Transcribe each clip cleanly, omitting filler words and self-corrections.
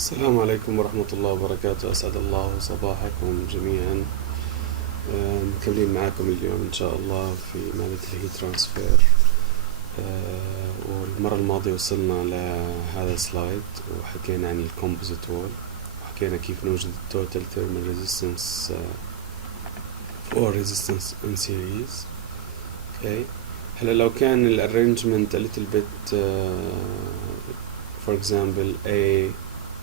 السلام عليكم ورحمة الله وبركاته. أسعد الله صباحكم جميعا. مكملين معاكم اليوم إن شاء الله في مادة الهيت ترانسفير. والمرة الماضية وصلنا لهذا السلايد وحكينا عن الكومبوزيت وول، وحكينا كيف نوجد التوتال ثيرمال ريزيستنس or resistance in series. Okay. هلا لو كان الارينجمنت a little bit for example A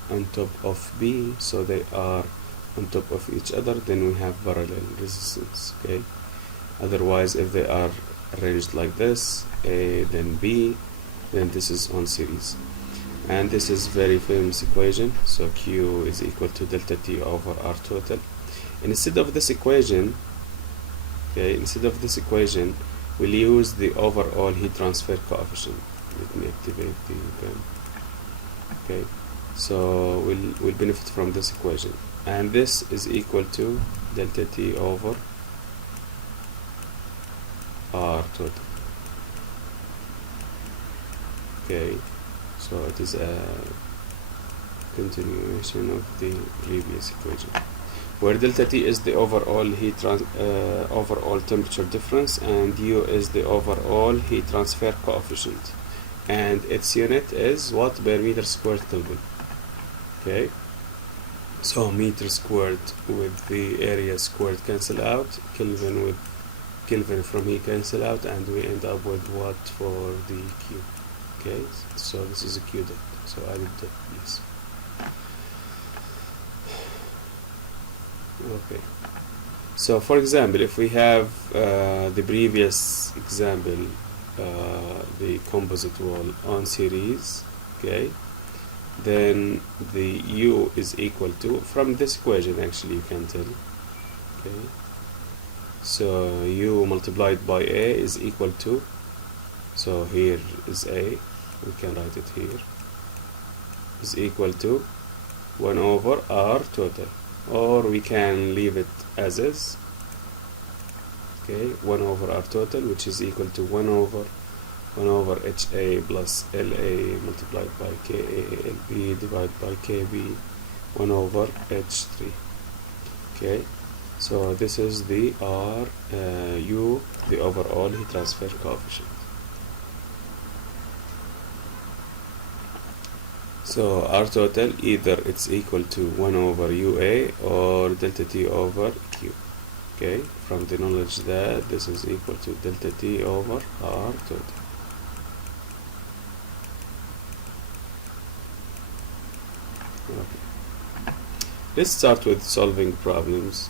on top of B, so they are on top of each other, then we have parallel resistance. Okay. Otherwise, if they are arranged like this, A then B, then this is on series. And this is very famous equation. So Q is equal to delta T over R total. And instead of this equation, we'll use the overall heat transfer coefficient. Let me activate the pen. Okay. So we'll benefit from this equation, and this is equal to delta T over R total. Okay, so it is a continuation of the previous equation, where delta T is the overall overall temperature difference, and U is the overall heat transfer coefficient, and its unit is what? Per meter squared Kelvin. Okay, so meter squared with the area squared cancel out, Kelvin with Kelvin from here cancel out, and we end up with what for the Q. Okay, so this is a Q dot, so I did that, please. Okay, so for example, if we have the previous example, the composite wall on series, okay, then the U is equal to, from this equation actually you can tell, okay, so U multiplied by A is equal to, so here is A, we can write it here, is equal to 1 over R total, or we can leave it as is. Okay, 1 over R total, which is equal to 1 over HA plus LA multiplied by KALB divided by KB 1 over H3. Okay, so this is the U, the overall heat transfer coefficient. So R total, either it's equal to 1 over UA or delta T over Q. Okay, from the knowledge that this is equal to delta T over R total. Okay. Let's start with solving problems.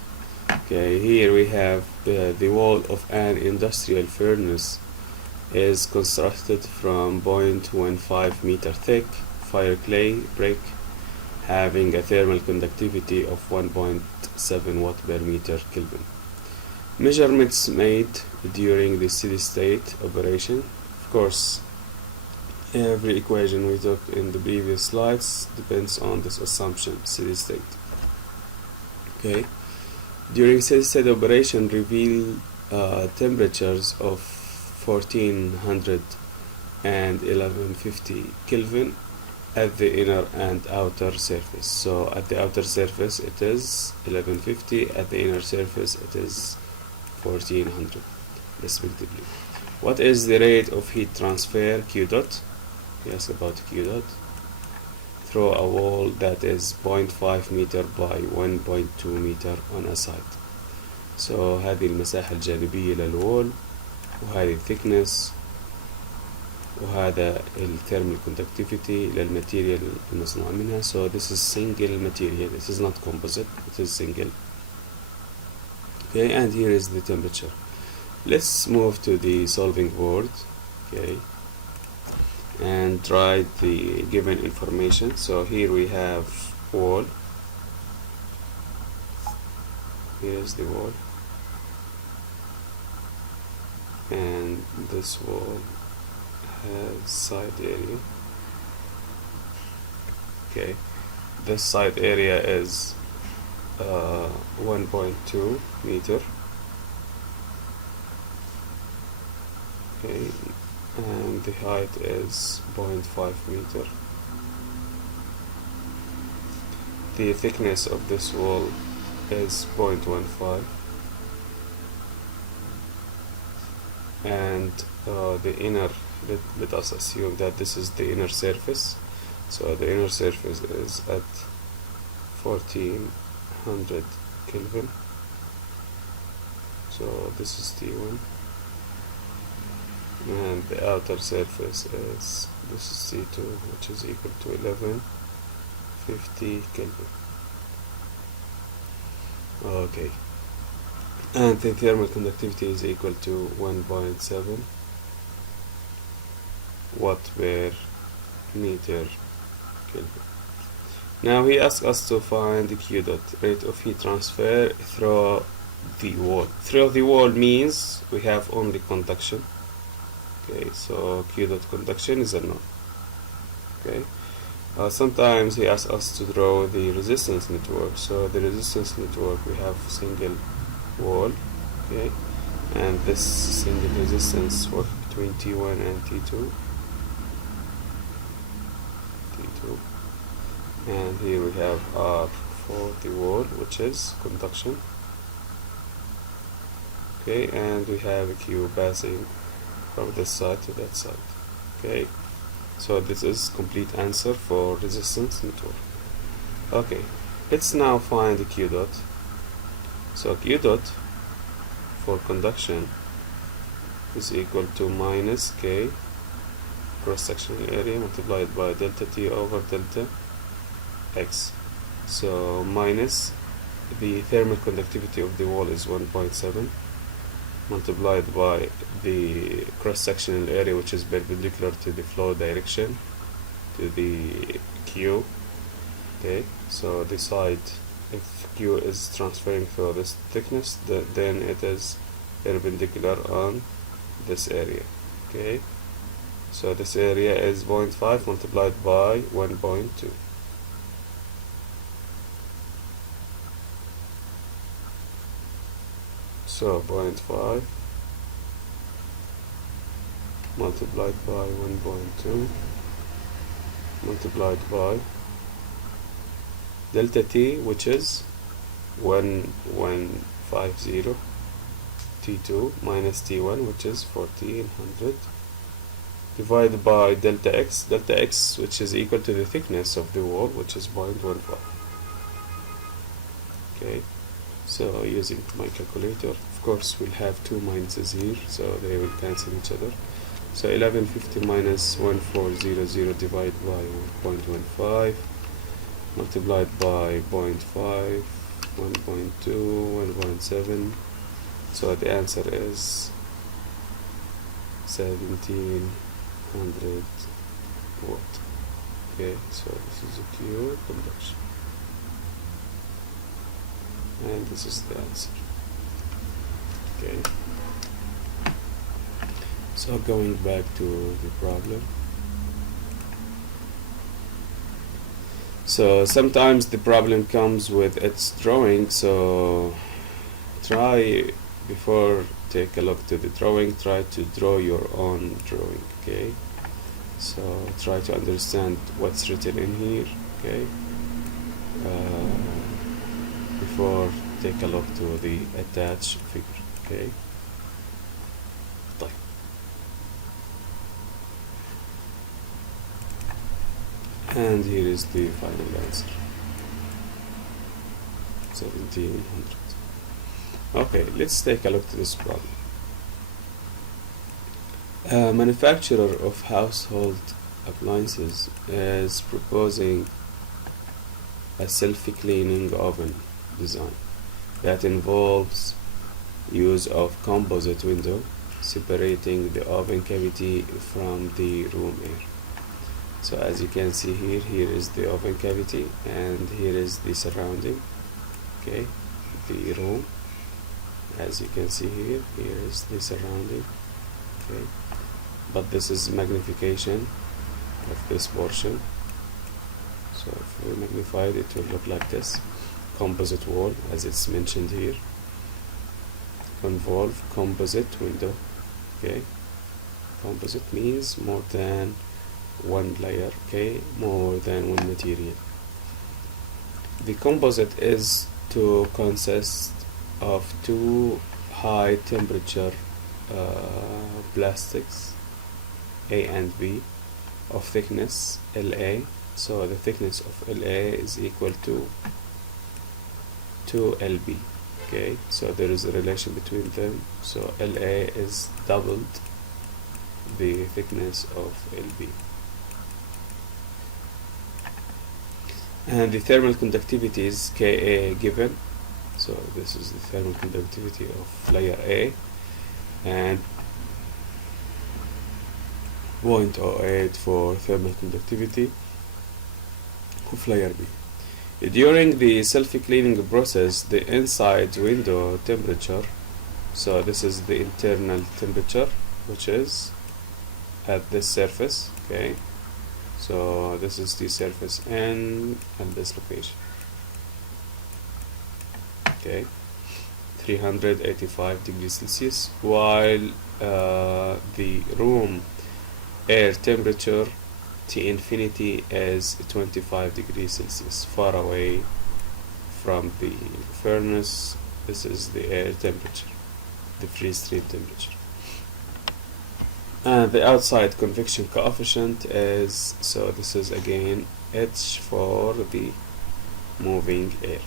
Okay, here we have the wall of an industrial furnace is constructed from 0.15 meter thick fire clay brick having a thermal conductivity of 1.7 watt per meter Kelvin. Measurements made during the steady state operation. Of course, every equation we took in the previous slides depends on this assumption, steady state. Okay, during steady state operation reveal temperatures of 1400 and 1150 Kelvin at the inner and outer surface. So at the outer surface it is 1150, at the inner surface it is 1400 respectively. What is the rate of heat transfer Q dot? Yes, about Q dot through a wall that is 0.5 meter by 1.2 meter on a side. So هذه المساحة الجانبية للوول، وهذه الثيكنس، وهذا الثيرمال كوندكتيفيتي للماتيريال المصنوع منها. So this is single material, it is not composite, it is single. Okay, and here is the temperature. Let's move to the solving board. Okay, and write the given information. So here we have wall, here is the wall, and this wall has side area. Okay, this side area is 1.2 meter. Okay, and the height is 0.5 meter. the thickness of this wall is 0.15, and the inner, let us assume that this is the inner surface. So the inner surface is at 1400 Kelvin. So this is T1, and the outer surface is, this is T2, which is equal to 1150 Kelvin. Okay, and the thermal conductivity is equal to 1.7 watt per meter Kelvin. Now he asks us to find the Q dot, rate of heat transfer through the wall. Through the wall means we have only conduction. Okay, so Q dot conduction is a no. Okay, sometimes he asks us to draw the resistance network. So the resistance network, we have single wall, okay, and this single resistance work between T1 and T2, and here we have R for the wall, which is conduction. Okay, and we have a Q passing from this side to that side. Okay, so this is complete answer for resistance network. Okay, let's now find the Q dot. So Q dot for conduction is equal to minus K cross-sectional area multiplied by delta T over delta X. So minus the thermal conductivity of the wall is 1.7 multiplied by the cross-sectional area, which is perpendicular to the flow direction, to the Q. Okay, so the side, if Q is transferring through this thickness, then it is perpendicular on this area. Okay, so this area is 0.5 multiplied by 1.2. So 0.5 multiplied by 1.2 multiplied by delta T, which is 1150 T2 minus T1, which is 1400, divided by delta X, which is equal to the thickness of the wall, which is 0.15. Okay, so using my calculator, of course we'll have two minuses here, so they will cancel each other. So 1150 minus 1400 divided by 1.15 multiplied by 0.5, 1.2, 1.7. So the answer is 1700 watt. Okay, so this is a pure conduction, and this is the answer. Okay, so going back to the problem. So sometimes the problem comes with its drawing, so try, before take a look to the drawing, try to draw your own drawing. Okay, so try to understand what's written in here. Okay, before take a look to the attached figure. Okay, طيب. And here is the final answer, 1700. Okay, let's take a look to this problem. A manufacturer of household appliances is proposing a self-cleaning oven design that involves use of composite window separating the oven cavity from the room air. So as you can see here, here is the oven cavity and here is the surrounding, okay, the room. As you can see here, here is the surrounding, okay, but this is magnification of this portion. So if we magnify it, it will look like this. Composite wall, as it's mentioned here, involve composite window. Okay, composite means more than one layer, okay, more than one material. The composite is to consist of two high temperature plastics A and B of thickness LA. So the thickness of LA is equal to 2LB. Okay, so there is a relation between them. So LA is doubled the thickness of LB. And the thermal conductivity is Ka given. So this is the thermal conductivity of layer A, and 0.08 for thermal conductivity of layer B. During the self-cleaning process, the inside window temperature, so this is the internal temperature, which is at this surface, okay? So this is the surface N at this location, okay? 385 degrees Celsius, while the room air temperature T infinity is 25 degrees Celsius, far away from the furnace. This is the air temperature, the free stream temperature. And the outside convection coefficient is, so this is again H for the moving air,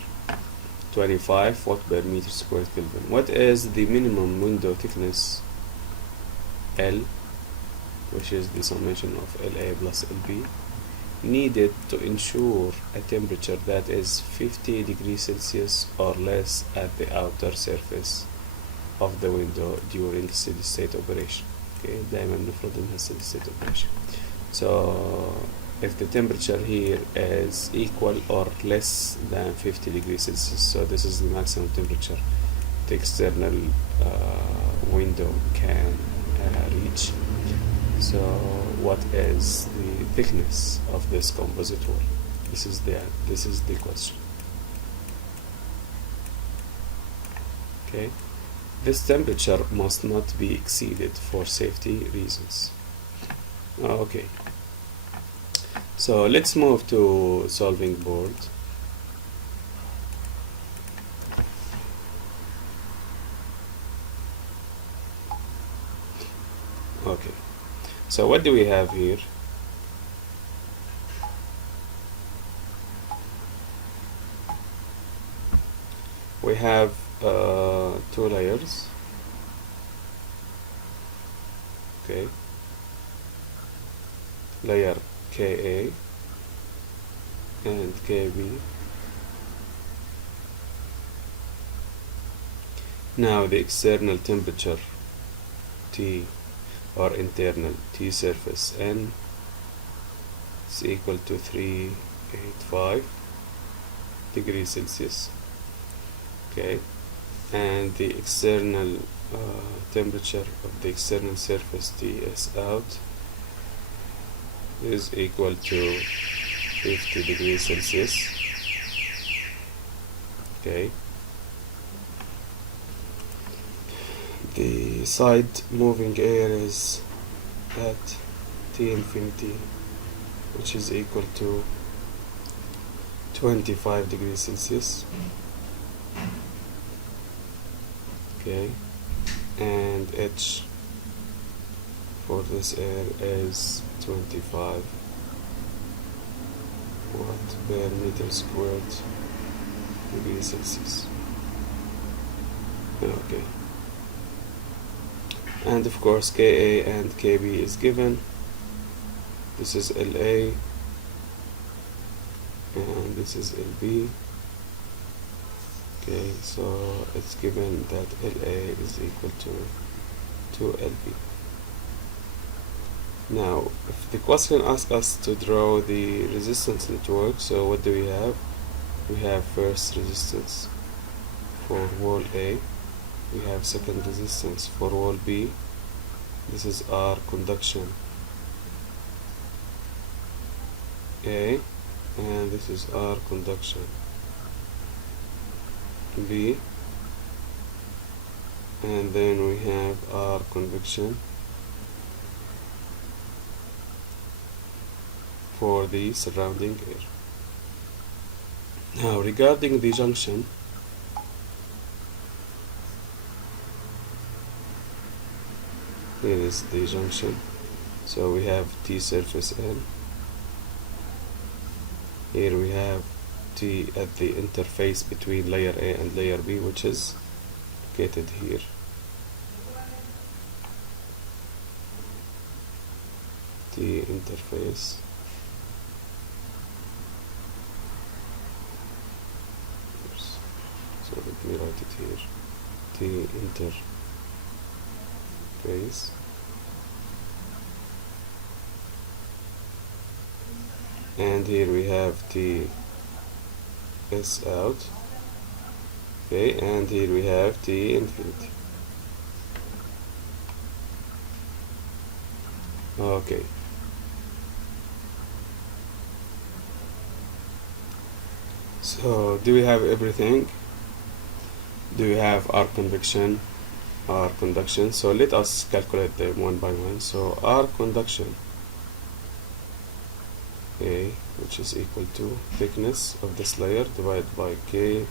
25 watt per meter squared Kelvin. What is the minimum window thickness? L, which is the summation of LA plus LB, needed to ensure a temperature that is 50 degrees Celsius or less at the outer surface of the window during steady state operation. Okay, دائما نفرض انها steady state operation. So if the temperature here is equal or less than 50 degrees Celsius, so this is the maximum temperature the external window can reach. So what is the thickness of this composite wall? This is the question. Okay, this temperature must not be exceeded for safety reasons. Okay, so let's move to solving board. Okay, so what do we have here? We have two layers. Okay, layer Ka and Kb. Now the external temperature T, or internal T surface N, is equal to 385 degrees Celsius. Okay, and the external temperature of the external surface Ts out is equal to 50 degrees Celsius. Okay, the side moving air is at T infinity, which is equal to 25 degrees Celsius. Okay, and H for this air is 25 watt per meter squared degrees Celsius. Okay, and of course Ka and Kb is given. This is La and this is Lb. Okay, so it's given that La is equal to Lb. Now, if the question asks us to draw the resistance network, so what do we have? We have first resistance for wall A, we have second resistance for wall B. This is R conduction A, and this is R conduction B, and then we have R convection for the surrounding air. Now regarding the junction, here is the junction. So we have T surface N. Here we have T at the interface between layer A and layer B, which is located here. T interface. Oops. So let me write it here. T interface. And here we have T S out. Okay, and here we have T infinity. Okay. So do we have everything? Do we have our convection, our conduction? So let us calculate them one by one. So our conduction, A, which is equal to thickness of this layer divided by K,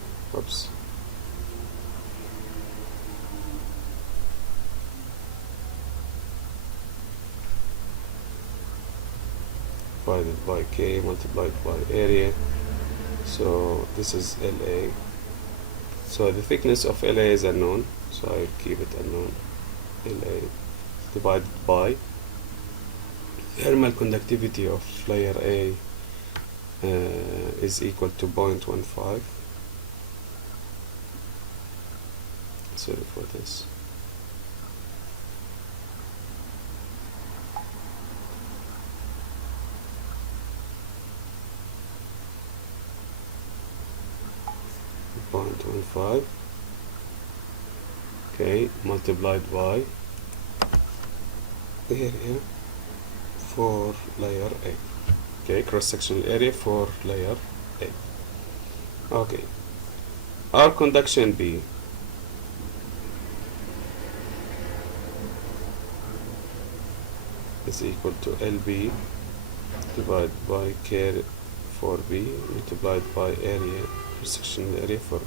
divided by K multiplied by area. So this is LA. So the thickness of LA is unknown, so I keep it unknown. LA divided by thermal conductivity of layer A is equal to 0.15. Sorry for this. Okay, multiplied by area for layer A. Okay, cross-sectional area for layer A. Okay, our conduction B is equal to LB divided by K for B multiplied by area, cross-sectional area for B.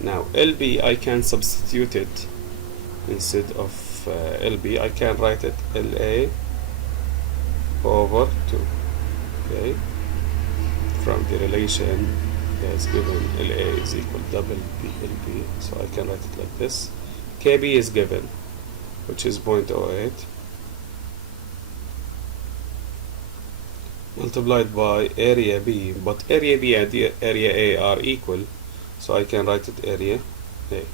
Now LB, I can substitute it instead of LB. I can write it LA over 2. Okay, from the relation as given, LA is equal double BLB, so I can write it like this. KB is given, which is 0.08, multiplied by area B, but area B and area A are equal, so I can write it area A.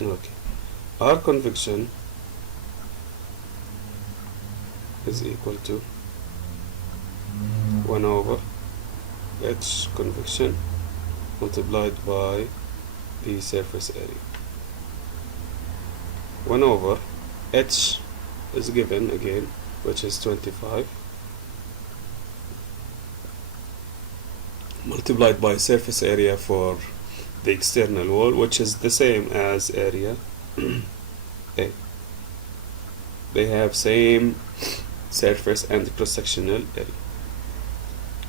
Okay, our convection is equal to 1 over H convection multiplied by the surface area. 1 over H is given again, which is 25, multiplied by surface area for the external wall, which is the same as area A. They have same surface and cross-sectional area.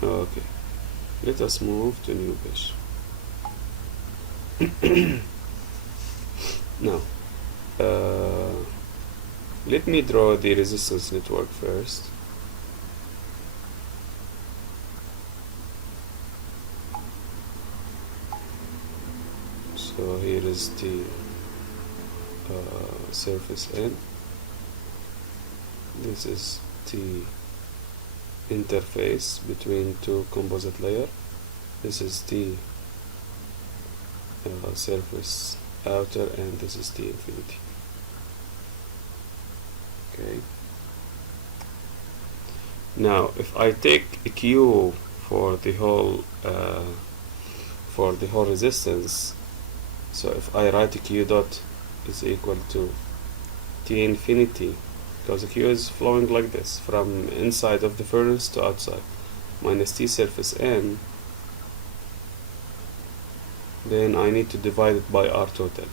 Okay, let us move to new page. Now let me draw the resistance network first. So here is the surface N. This is the interface between two composite layers. This is the surface outer, and this is the infinity. Okay. Now, if I take a Q for the whole resistance, so if I write Q dot is equal to T infinity, because the Q is flowing like this from inside of the furnace to outside, minus T surface N, then I need to divide it by R total,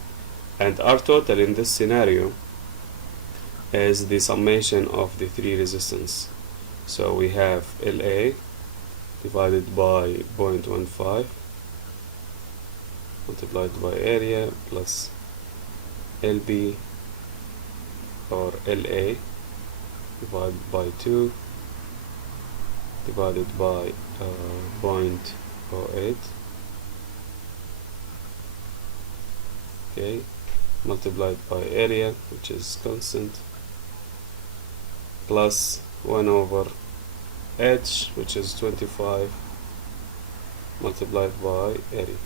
and R total in this scenario is the summation of the three resistance. So we have LA divided by 0.15 multiplied by area plus LB or LA divided by 2 divided by 0.08, okay, multiplied by area, which is constant, plus 1 over h, which is 25, multiplied by area.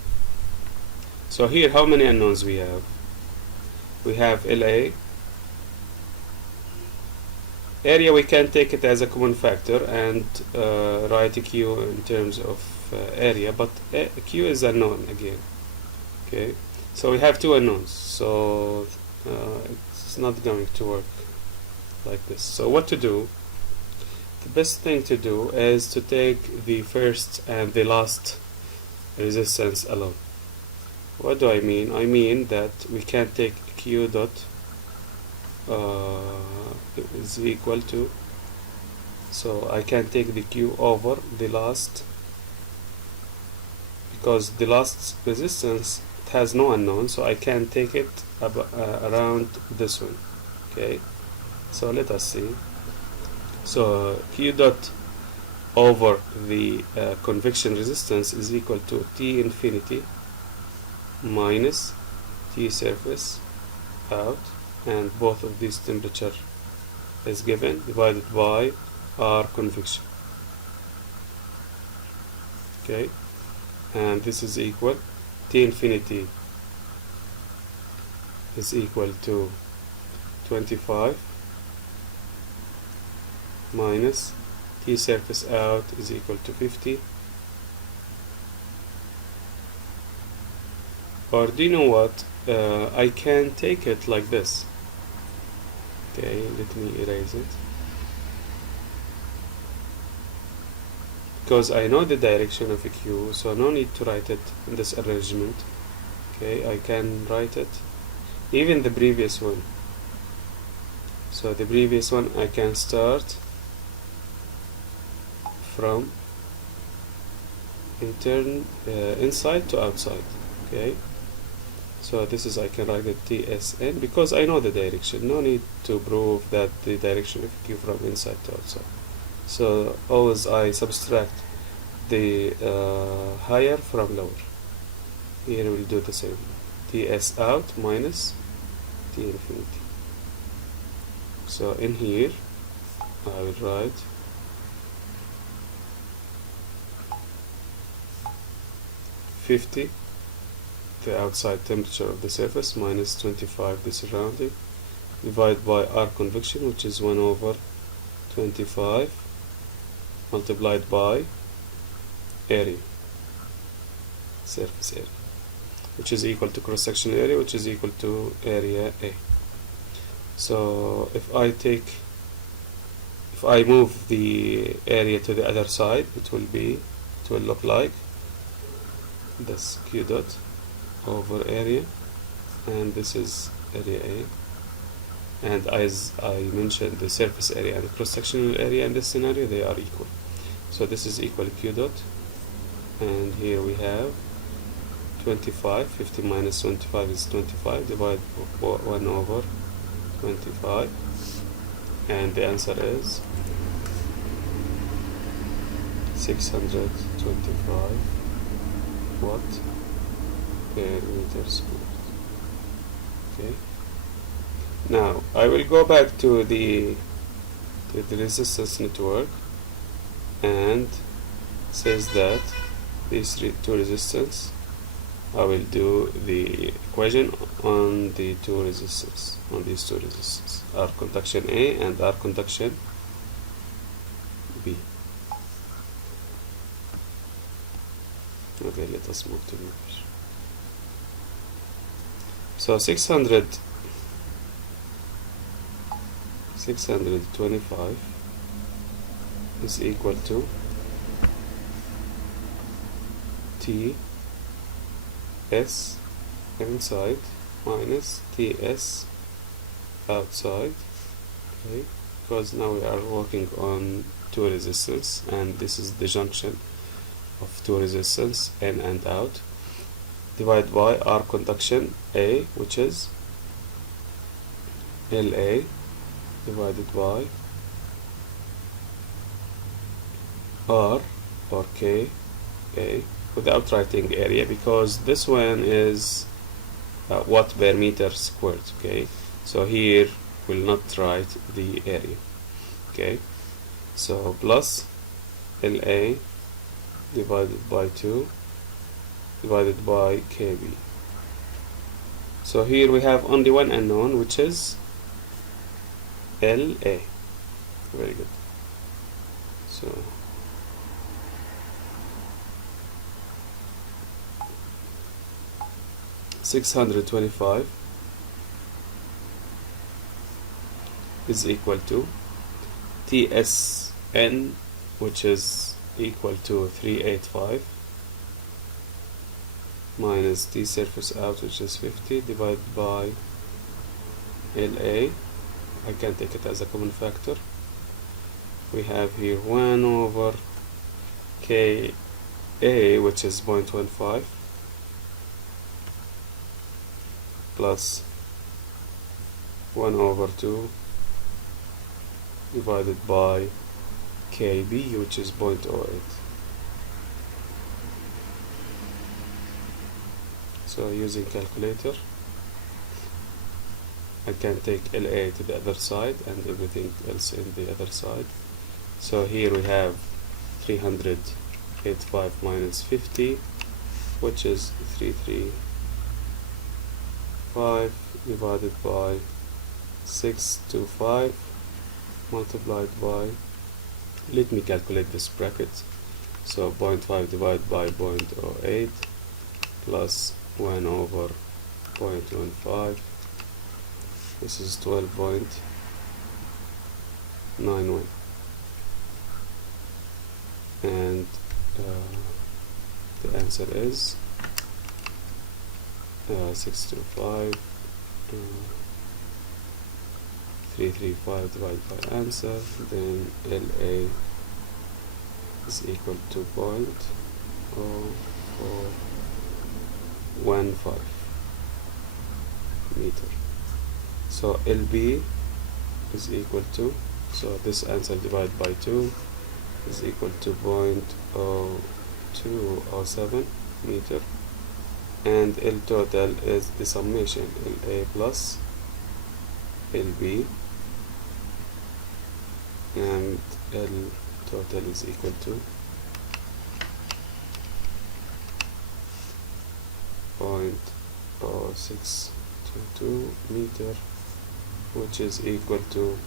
So here, how many unknowns we have? We have LA. Area, we can take it as a common factor and write Q in terms of area, but Q is unknown again. Okay, so we have two unknowns, so it's not going to work like this. So what to do? The best thing to do is to take the first and the last resistance alone. What do I mean? I mean that we can take Q dot is equal to, so I can take the Q over the last, because the last resistance, it has no unknown, so I can take it around this one. Okay, so let us see. So Q dot over the convection resistance is equal to T infinity minus T surface out, and both of these temperature is given, divided by R convection. Okay, and this is equal, T infinity is equal to 25 minus T surface out is equal to 50. Or do you know what? I can take it like this. Okay, let me erase it, because I know the direction of a Q, so no need to write it in this arrangement. Okay, I can write it, even the previous one. So the previous one I can start from inside to outside. Okay, so this is, I can write it TSN, because I know the direction. No need to prove that the direction of Q from inside to outside. So always I subtract the higher from lower. Here we'll do the same. TS out minus T infinity. So in here I will write 50, the outside temperature of the surface, minus 25, the surrounding, divided by R convection, which is 1 over 25, multiplied by area, surface area, which is equal to cross-sectional area, which is equal to area A. So if I move the area to the other side, it will look like this, Q dot over area, and this is area A, and as I mentioned, the surface area and the cross-sectional area in this scenario, they are equal. So this is equal Q dot, and here we have 25, 50 minus 25 is 25, divided by 1 over 25, and the answer is 625 watt per meter squared. Okay, now I will go back to the resistance network, and says that these two resistance, I will do the equation on the two resistance, on these two resistance, R conduction A and R conduction B. Okay, let us move to numbers. So 625 is equal to T S inside minus TS outside okay, because now we are working on two resistance, and this is the junction of two resistance in and out, divided by R conduction A, which is LA, divided by R or K A, without writing area, because this one is watt per meter squared. Okay, so here will not write the area. Okay, so plus LA divided by 2 divided by KB. So here we have only one unknown, which is LA. Very good. So $625 is equal to TSN, which is equal to 385, minus T surface out, which is 50, divided by LA. I can take it as a common factor. We have here 1 over KA, which is 0.15, plus 1 over 2 divided by KB, which is 0.08. So using calculator, I can take LA to the other side and everything else in the other side. So here we have 385 minus 50, which is 335 divided by 625 multiplied by, let me calculate this bracket. So 0.5 divided by 0.08 plus 1 over 0.15, this is 12.91, and the answer is 625, 335 divided by answer, then LA is equal to 0.0415 meter. So LB is equal to, so this answer divided by 2 is equal to 0.0207 meter, and L total is the summation LA plus LB, and L total is equal to 0.0622 meter, which is equal to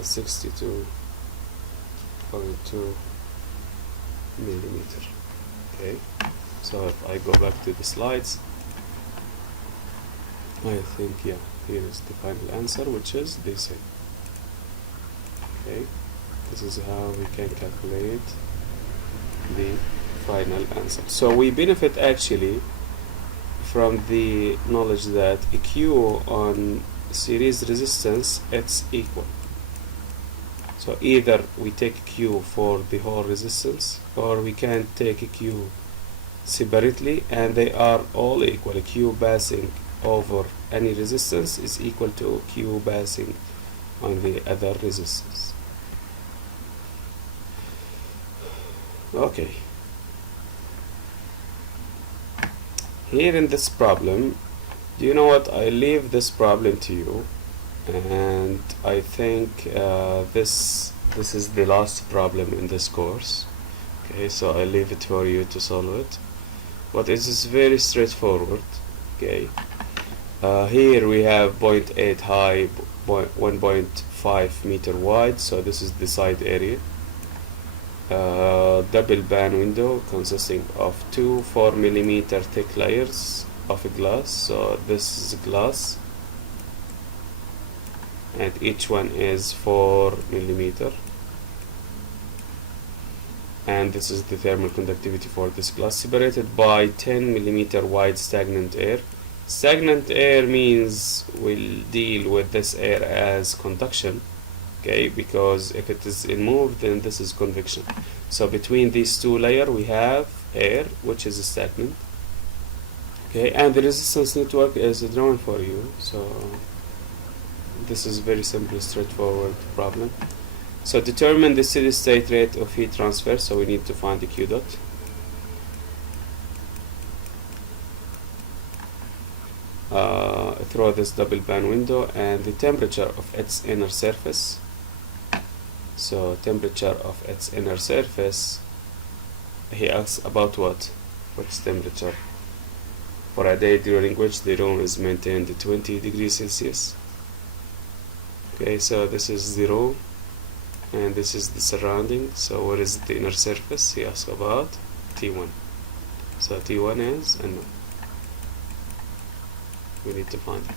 62.2 millimeter. Okay, so if I go back to the slides, I think, yeah, here is the final answer, which is the same. Okay, this is how we can calculate the final answer. So we benefit actually from the knowledge that a Q on series resistance, it's equal. So either we take Q for the whole resistance, or we can take a Q separately and they are all equal. Q passing over any resistance is equal to Q passing on the other resistance. Okay, here in this problem, do you know what, I leave this problem to you, and I think this is the last problem in this course. Okay, so I leave it for you to solve it, but it is very straightforward. Okay, here we have 0.8 high, 1.5 meter wide, so this is the side area. Double band window consisting of two 4 millimeter thick layers of glass. So this is glass, and each one is 4 millimeter, and this is the thermal conductivity for this glass, separated by 10 millimeter wide stagnant air, Stagnant air means we'll deal with this air as conduction, okay, because if it is in move, then this is convection. So between these two layers we have air, which is stagnant, okay, and the resistance network is drawn for you. So this is very simple, straightforward problem. So determine the steady state rate of heat transfer. So we need to find the Q dot. Through this double band window, and the temperature of its inner surface. So temperature of its inner surface, he asks about what? What's temperature? For a day during which the room is maintained at 20 degrees Celsius. Okay, so this is the room and this is the surrounding. So what is the inner surface? He asks about T1. So T1 is unknown. We need to find it.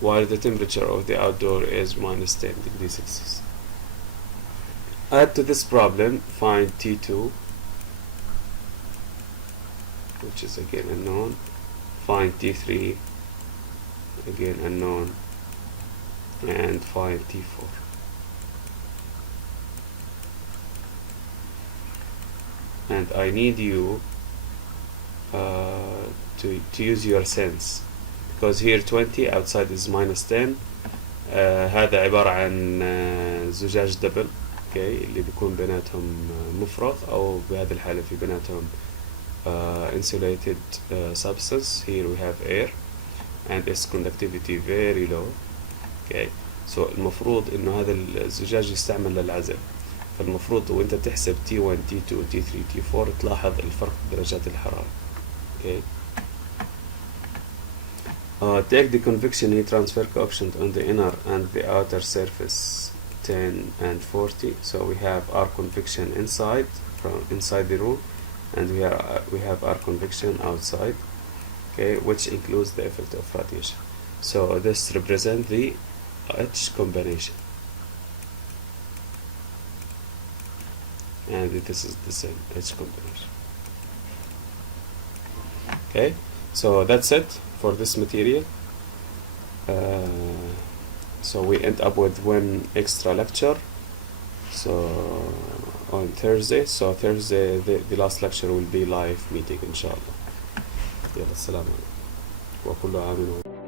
While the temperature of the outdoor is minus 10 degrees Celsius. Add to this problem, find T2, which is again unknown. Find T3, again unknown. And find T4. And I need you to use your sense, because here 20 outside is minus 10. هذا عبارة عن زجاج دبل، okay، اللي بيكون بيناتهم مفرغ، أو بهذه الحالة في بيناتهم insulated substance. Here we have air and its conductivity very low. Okay, so المفروض إنه هذا الزجاج يستعمل للعزل. فالمفروض وأنت تحسب T1 T2 T3 T4 تلاحظ الفرق بدرجات الحرارة. Okay. Take the convection heat transfer coefficient on the inner and the outer surface 10 and 40. So we have our convection inside, from inside the room, and we have our convection outside, okay, which includes the effect of radiation. So this represents the H combination, and this is the same H combination. Okay, so that's it for this material. So we end up with one extra lecture, so on Thursday. So Thursday the last lecture will be live meeting inshallah. يلا السلام عليكم وكل عام